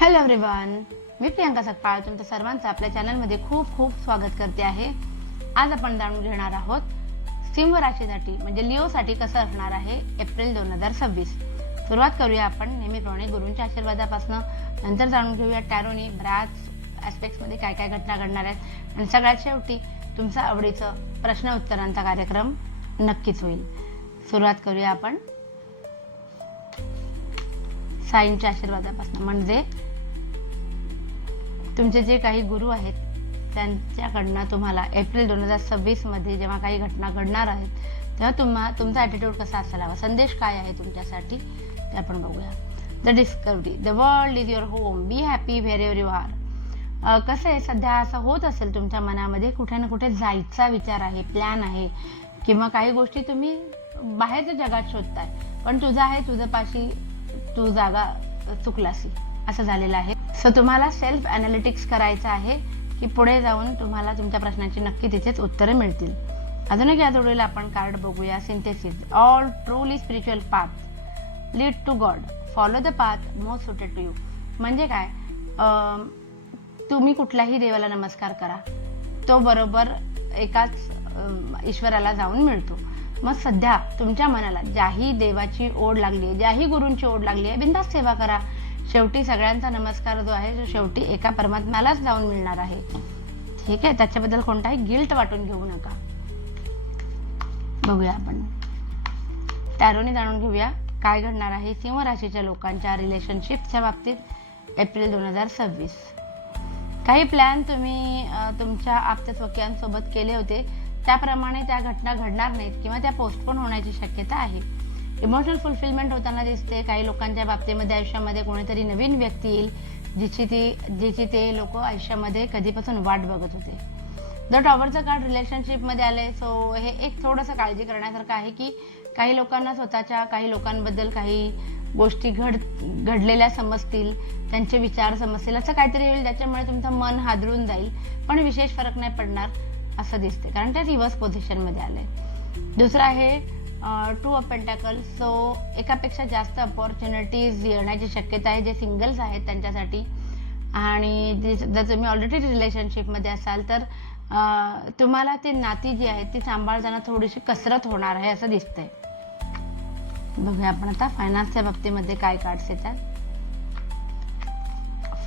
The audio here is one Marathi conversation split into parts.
हॅलो एव्हरीवन, मी प्रियांका सकपाळ तुमच्या सर्वांचं आपल्या चॅनलमध्ये खूप खूप स्वागत करते आहे. आज आपण जाणून घेणार आहोत सिंह राशीसाठी म्हणजे लिओसाठी कसं असणार आहे एप्रिल 2026. सुरुवात करूया आपण नेहमीप्रमाणे गुरूंच्या आशीर्वादापासून. नंतर जाणून घेऊया टॅरोनी बऱ्याच ॲस्पेक्ट्समध्ये काय काय घटना घडणार आहेत आणि सगळ्यात शेवटी तुमचा आवडीचं प्रश्न उत्तरांचा कार्यक्रम नक्कीच होईल. सुरुवात करूया आपण साईंच्या आशीर्वादापासून म्हणजे तुमचे जे काही गुरु आहेत त्यांच्याकडनं तुम्हाला एप्रिल 2026 मध्ये जेव्हा काही घटना घडणार आहेत तेव्हा तुमचा ॲटिट्यूड कसा असायला हवा, संदेश काय आहे तुमच्यासाठी ते आपण बघूया. The Discovery, the world is your home, be happy wherever you are. कसं आहे, सध्या असं होत असेल तुमच्या मनामध्ये कुठे ना कुठे जायचा विचार आहे, प्लॅन आहे किंवा काही गोष्टी तुम्ही बाहेरच्या जगात शोधताय पण तुझं आहे तुझं पाशी तू जागा चुकलासी असं झालेलं आहे. सो तुम्हाला सेल्फ ॲनालिटिक्स करायचं आहे की पुढे जाऊन तुम्हाला तुमच्या प्रश्नांची नक्की तिथेच उत्तरं मिळतील. अजून एक या जोडीला आपण कार्ड बघूया. Synthesis, all truly spiritual path lead to God, follow the path most suited to you. म्हणजे काय, तुम्ही कुठल्याही देवाला नमस्कार करा, तो बरोबर एकाच ईश्वराला जाऊन मिळतो. मग सध्या तुमच्या मनाला ज्याही देवाची ओढ लागली आहे, ज्याही गुरूंची ओढ लागली आहे, बिनधास्त सेवा करा. शेवटी सगळ्यांचा नमस्कार जो आहे तो शेवटी एका परमात्म्यालाच जाऊन मिळणार आहे. ठीक आहे, त्याच्याबद्दल कोणताही गिल्ट वाटून घेऊ नका. बघूया आपण टॅरोनी जाणून घेऊया काय घडणार आहे सिंह राशीच्या लोकांच्या रिलेशनशिपच्या बाबतीत एप्रिल 2026. काही प्लॅन तुम्ही तुमच्या आप्तस्वकीयांसोबत केले होते त्याप्रमाणे त्या घटना घडणार नाहीत किंवा त्या पोस्टपोन होण्याची शक्यता आहे. इमोशनल फुलफिलमेंट होताना दिसते. काही लोकांच्या बाबतीमध्ये आयुष्यामध्ये कोणीतरी नवीन व्यक्ती येईल जिची ते लोक आयुष्यामध्ये कधीपासून वाट बघत होते. द टॉवरचं कार्ड रिलेशनशिपमध्ये आले. सो हे एक थोडंसं काळजी करण्यासारखं आहे की काही लोकांना स्वतःच्या काही लोकांबद्दल काही गोष्टी घडलेल्या समजतील, त्यांचे विचार समजतील, असं काहीतरी होईल ज्याच्यामुळे तुमचं मन हादरून जाईल पण विशेष फरक नाही पडणार असं दिसते कारण ते रिव्हर्स पोझिशनमध्ये आले. दुसरं आहे टू ऑफ पेंटॅकल. सो एकापेक्षा जास्त अपॉर्च्युनिटीज येण्याची शक्यता आहे जे सिंगल्स आहेत त्यांच्यासाठी. आणि जर तुम्ही ऑलरेडी रिलेशनशिपमध्ये असाल तर तुम्हाला ती नाती जी आहेत ती सांभाळताना थोडीशी कसरत होणार आहे असं दिसतंय. बघूया आपण आता फायनान्सच्या बाबतीमध्ये काय कार्ड्स येतात.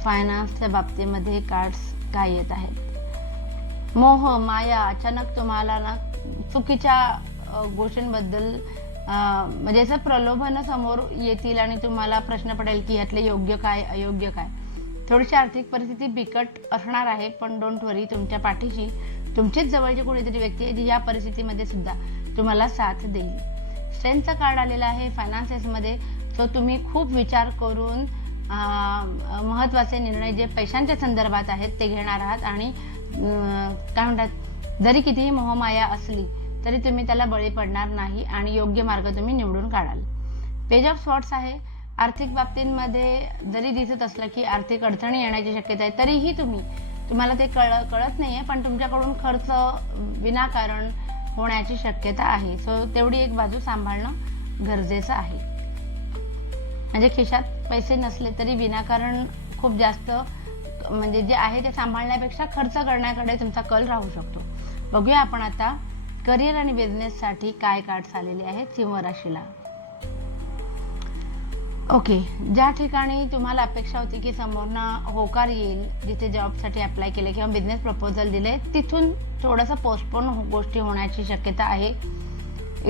फायनान्सच्या बाबतीमध्ये कार्ड्स काय येत आहेत. मोह, माया, अचानक तुम्हाला ना चुकीच्या गोष्टींबद्दल म्हणजे असं प्रलोभन समोर येतील आणि तुम्हाला प्रश्न पडेल की यातले योग्य काय अयोग्य काय. थोडीशी आर्थिक परिस्थिती बिकट असणार आहे पण डोंट वरी, तुमच्या पाठीशी तुमचीच जवळची कोणीतरी व्यक्ती आहे जी या परिस्थितीमध्ये सुद्धा तुम्हाला साथ देईल. स्ट्रेंथचा कार्ड आलेला आहे फायनान्सेसमध्ये. सो तुम्ही खूप विचार करून महत्त्वाचे निर्णय जे पैशांच्या संदर्भात आहेत ते घेणार आहात आणि काय म्हणतात, जरी कितीही मोहमाया असली तरी तुम्ही त्याला बळी पडणार नाही आणि योग्य मार्ग तुम्ही निवडून काढाल. पेज ऑफ स्वॉर्ड्स आहे. आर्थिक बाबतींमध्ये जरी दिसत असलं की आर्थिक अडचणी येण्याची शक्यता आहे तरीही तुम्हाला ते कळत नाही आहे पण तुमच्याकडून खर्च विनाकारण होण्याची शक्यता आहे. सो तेवढी एक बाजू सांभाळणं गरजेचं आहे. म्हणजे खिशात पैसे नसले तरी विनाकारण खूप जास्त म्हणजे जे आहे ते सांभाळण्यापेक्षा खर्च करण्याकडे तुमचा कल राहू शकतो. बघूया आपण आता करिअर आणि बिझनेससाठी काय कार्ड्स आलेले आहेत सिंह राशीला. ओके, ज्या ठिकाणी तुम्हाला अपेक्षा होती की समोरनं होकार येईल, जिथे जॉबसाठी अप्लाय केले किंवा बिझनेस प्रपोजल दिले तिथून थोडंसं पोस्टपोन गोष्टी होण्याची शक्यता आहे.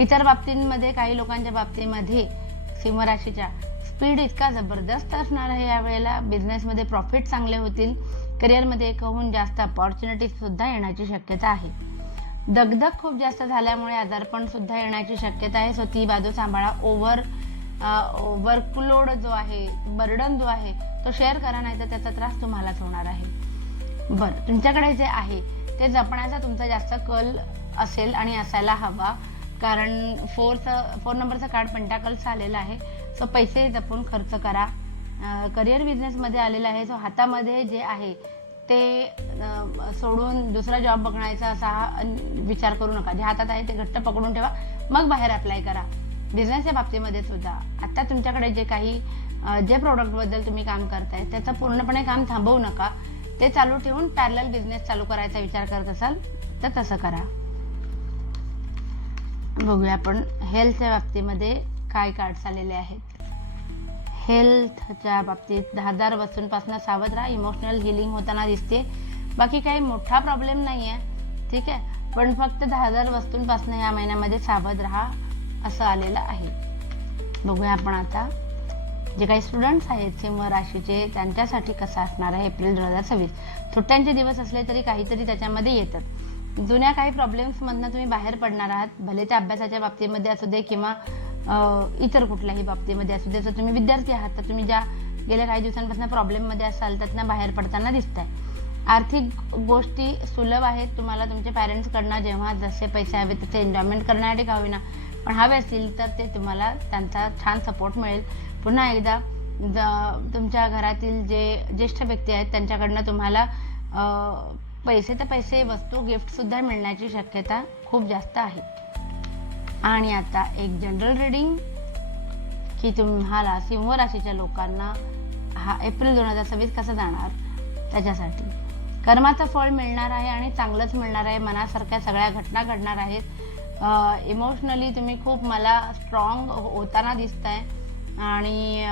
इतर बाबतींमध्ये काही लोकांच्या बाबतीमध्ये सिंह राशीच्या स्पीड इतका जबरदस्त असणार आहे यावेळेला. बिझनेसमध्ये प्रॉफिट चांगले होतील. करिअरमध्ये एकहून जास्त अपॉर्च्युनिटीज सुद्धा येण्याची शक्यता आहे. दगदग खूप जास्त झाल्यामुळे आजारपण सुद्धा येण्याची शक्यता आहे. सो ती बाजू सांभाळा. वर्कलोड जो आहे, बर्डन जो आहे तो शेअर करा, नाही तर त्याचा त्रास तुम्हालाच होणार आहे. बरं, तुमच्याकडे जे आहे ते जपण्याचा तुमचा जास्त कल असेल आणि असायला हवा कारण फोर नंबरचा कार्ड पेंटाकल्स आलेला आहे. सो पैसे जपून खर्च करा. करिअर बिझनेसमध्ये आलेला आहे. सो हातामध्ये जे आहे ते सोडून दुसरा जॉब बघण्याचा असा विचार करू नका. जे हातात आहे ते घट्ट पकडून ठेवा, मग बाहेर अप्लाय करा. बिझनेसच्या बाबतीमध्ये सुद्धा आता तुमच्याकडे जे काही जे प्रोडक्टबद्दल तुम्ही काम करताय त्याचं पूर्णपणे काम थांबवू नका. ते चालू ठेवून पॅरलल बिझनेस चालू करायचा विचार करत असाल तर तसं करा. बघूया आपण हेल्थच्या बाबतीमध्ये काय कार्ड्स आलेले आहेत. हेल्थच्या बाबतीत 10,000 वस्तूंपासून सावध राहा. इमोशनल हिलिंग होताना दिसते. बाकी काही मोठा प्रॉब्लेम नाही आहे, ठीक आहे, पण फक्त 10,000 वस्तूंपासून या महिन्यामध्ये सावध राहा असं आलेलं आहे. बघूया आपण आता जे काही स्टुडंट्स आहेत सिंह राशीचे त्यांच्यासाठी कसं असणार आहे एप्रिल 2026. सुट्ट्यांचे दिवस असले तरी काहीतरी त्याच्यामध्ये येतात. जुन्या काही प्रॉब्लेम्समधनं तुम्ही बाहेर पडणार आहात. भले त्या अभ्यासाच्या बाबतीमध्ये असू दे किंवा इतर कुठल्याही बाबतीमध्ये असू दे. जर तुम्ही विद्यार्थी आहात तर तुम्ही ज्या गेल्या काही दिवसांपासून प्रॉब्लेममध्ये असाल त्यातनं बाहेर पडताना दिसत आहे. आर्थिक गोष्टी सुलभ आहेत तुम्हाला तुमच्या पॅरेंट्सकडनं. जेव्हा जसे पैसे हवे तसे एन्जॉयमेंट करण्यासाठी का होईना पण हवे असतील तर ते तुम्हाला त्यांचा छान सपोर्ट मिळेल. पुन्हा एकदा तुमच्या घरातील जे ज्येष्ठ व्यक्ती आहेत त्यांच्याकडनं तुम्हाला पैसे तर पैसे वस्तू गिफ्टसुद्धा मिळण्याची शक्यता खूप जास्त आहे. आणि आता एक जनरल रीडिंग की तुम्हाला सिंह राशीच्या लोकांना हा एप्रिल 2026 कसा जाणार त्याच्यासाठी. कर्माचं फळ मिळणार आहे आणि चांगलंच मिळणार आहे. मनासारख्या सगळ्या घटना घडणार आहेत. इमोशनली तुम्ही खूप मला स्ट्रॉंग होताना दिसताय आणि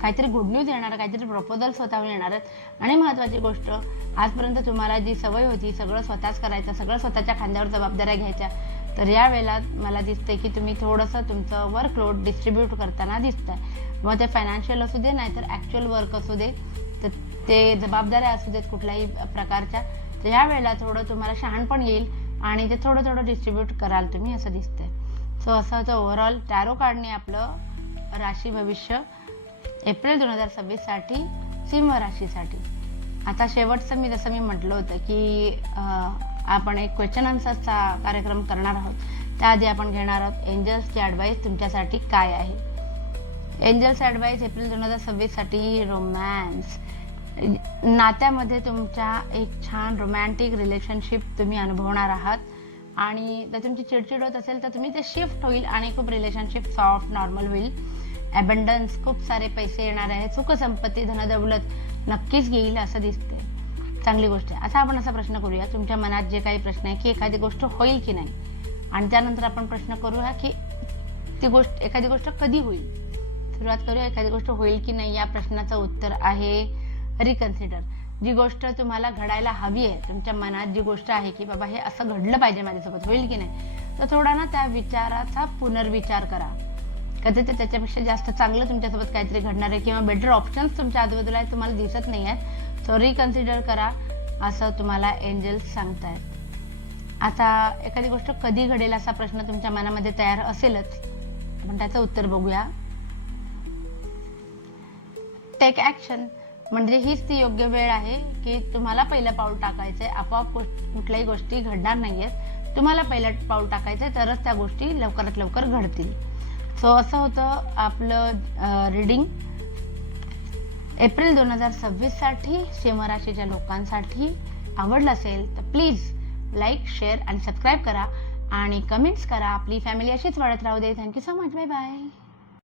काहीतरी गुड न्यूज येणार, काहीतरी प्रपोजल स्वतःहून येणार आहेत. आणि महत्त्वाची गोष्ट आजपर्यंत तुम्हाला जी सवय होती सगळं स्वतःच करायचं, सगळं स्वतःच्या खांद्यावर जबाबदाऱ्या घ्यायच्या, तर या वेळेला मला दिसतंय की तुम्ही थोडंसं तुमचं वर्कलोड डिस्ट्रीब्यूट करताना दिसतंय. मग ते फायनान्शियल असू दे नाहीतर ॲक्च्युअल वर्क असू दे, तर ते जबाबदाऱ्या असू देत कुठल्याही प्रकारच्या, तर या वेळेला थोडं तुम्हाला शहाणपण येईल आणि ते थोडं थोडं डिस्ट्रीब्यूट कराल तुम्ही असं दिसतंय. सो असं होतं ओव्हरऑल टॅरो कार्डने आपलं राशी भविष्य एप्रिल 2026 सिंह राशीसाठी. आता शेवटचं जसं मी म्हटलं होतं की आपण एक क्वेश्चन आन्सरचा कार्यक्रम करणार आहोत. त्याआधी आपण घेणार आहोत एंजल्सची ॲडवाईस तुमच्यासाठी काय आहे. Angels advice April 2026 romance. नात्यामध्ये तुमच्या एक छान रोमॅन्टिक रिलेशनशिप तुम्ही अनुभवणार आहात आणि जर तुमची चिडचिड होत असेल तर तुम्ही ते शिफ्ट होईल आणि खूप रिलेशनशिप सॉफ्ट नॉर्मल होईल. ॲबंडन्स, खूप सारे पैसे येणार आहेत. सुखसंपत्ती धनदौलत नक्कीच येईल असं दिसते. चांगली गोष्ट आहे. आता आपण असा प्रश्न करूया तुमच्या मनात जे काही प्रश्न आहे की एखादी गोष्ट होईल की नाही, आणि त्यानंतर आपण प्रश्न करूया की एखादी गोष्ट कधी होईल. सुरुवात करूया एखादी गोष्ट होईल की नाही या प्रश्नाचं उत्तर आहे रिकन्सिडर. जी गोष्ट तुम्हाला घडायला हवी आहे, तुमच्या मनात जी गोष्ट आहे की बाबा हे असं घडलं पाहिजे माझ्यासोबत, होईल की नाही, तर थोडा ना त्या विचाराचा पुनर्विचार करा. कदाचित त्याच्यापेक्षा जास्त चांगलं तुमच्यासोबत काहीतरी घडणार आहे किंवा बेटर ऑप्शन्स तुमच्या आजूबाजूला आहेत, तुम्हाला दिसत नाही आहेत, सो रिकन्सिडर करा असं तुम्हाला एंजल्स सांगतायत. आता एखादी गोष्ट कधी घडेल असा प्रश्न तुमच्या मनामध्ये तयार असेलच, पण त्याचं उत्तर बघूया. टेक ॲक्शन, म्हणजे हीच ती योग्य वेळ आहे की तुम्हाला पहिलं पाऊल टाकायचंय. आपोआप कुठल्याही गोष्टी घडणार नाहीयेत, तुम्हाला पहिलं पाऊल टाकायचंय तरच त्या गोष्टी लवकरात लवकर घडतील. सो असं होतं आपलं रीडिंग एप्रिल 2026 सिंह राशीच्या लोकांसाठी. आवडलं असेल तर प्लीज लाईक, शेअर आणि सबस्क्राईब करा आणि कमेंट्स करा. आपली फॅमिली अशीच वाढत राहू दे. Thank you so much. Bye bye.